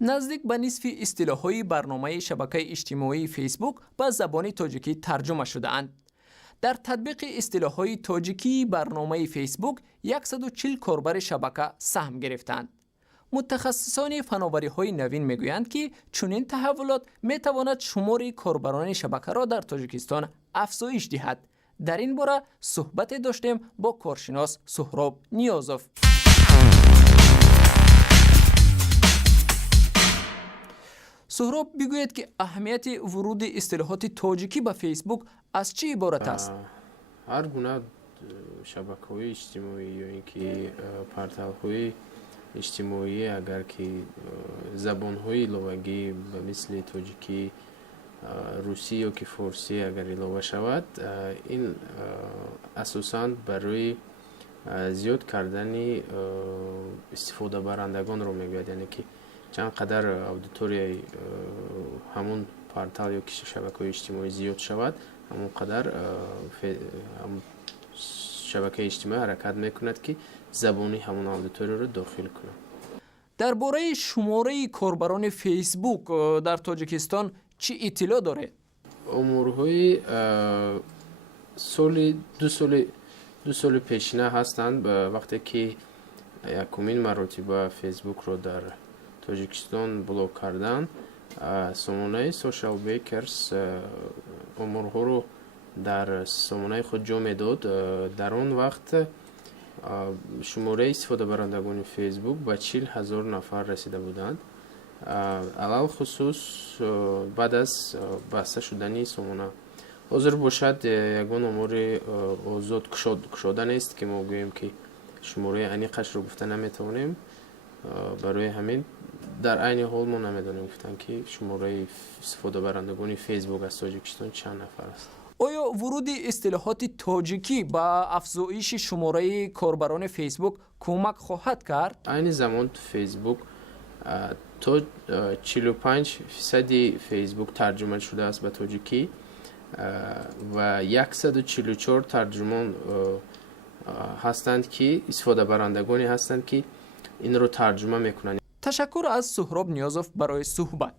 نزدیک به نصف اصطلاح‌های برنامه شبکه اجتماعی فیسبوک به زبان تاجیکی ترجمه شده اند. در تطبیق اصطلاح‌های تاجیکی برنامه فیسبوک 140 کاربر شبکه سهم گرفتند. متخصصان فناوری‌های نوین میگویند که چنین تحولات میتواند شمار کاربران شبکه را در تاجیکستان افزایش دهد. در این باره صحبت داشتیم با کارشناس سهراب نیازوف. سهراب بگوید که اهمیت ورود اصطلاحات تاجیکی به فیسبوک از چی عبارت است؟ هر گونه شبکه‌های اجتماعی یا اینکه پورتال‌های اجتماعی اگر که زبان‌های لغوی به مثل تاجیکی، روسی یا که فارسی اگر علاوه شود، این اساساً برای زیاد کردن استفاده برندگان رو میگوید. یعنی که چند قدر اودیتوری همون پورتال یا شبکه‌های اجتماعی زیاد شود، همون قدر شبکه اجتماعی حرکت میکند که زبانی همون اودیتوری رو داخل کنه. درباره شماره کاربران فیسبوک در تاجیکستان چی اطلاع داره؟ امورهای دو سال پیشینه هستند. وقتی که یکمین مرتبه فیسبوک رو در تاجیکستان بلوک کردن، سامانه سوشال بیکرز امورها رو در سامانه خود جا میداد. در آن وقت شماره استفاده برندگان فیسبوک به 40,000 نفر رسیده بودند. علل خصوص بعد از بسته شدن سامانه حاضر باشد یگان امور آزاد کشاده نیست که ما گوییم که شماره انیقش رو گفته نمیتونیم. برای همین در عین حال ما نمیدونیم گفتن که شماره استفاده برندگان فیسبوک از تاجیکستان چند نفر است. آیا ورود اصطلاحات تاجیکی به افزایش شماره کاربران فیسبوک کمک خواهد کرد؟ این زمان فیسبوک تا 45% فیسبوک ترجمه شده است به تاجیکی و 144 ترجمان هستند که استفاده برندگانی هستند که این رو ترجمه میکنند. تشکر از سهراب نیازوف برای صحبت.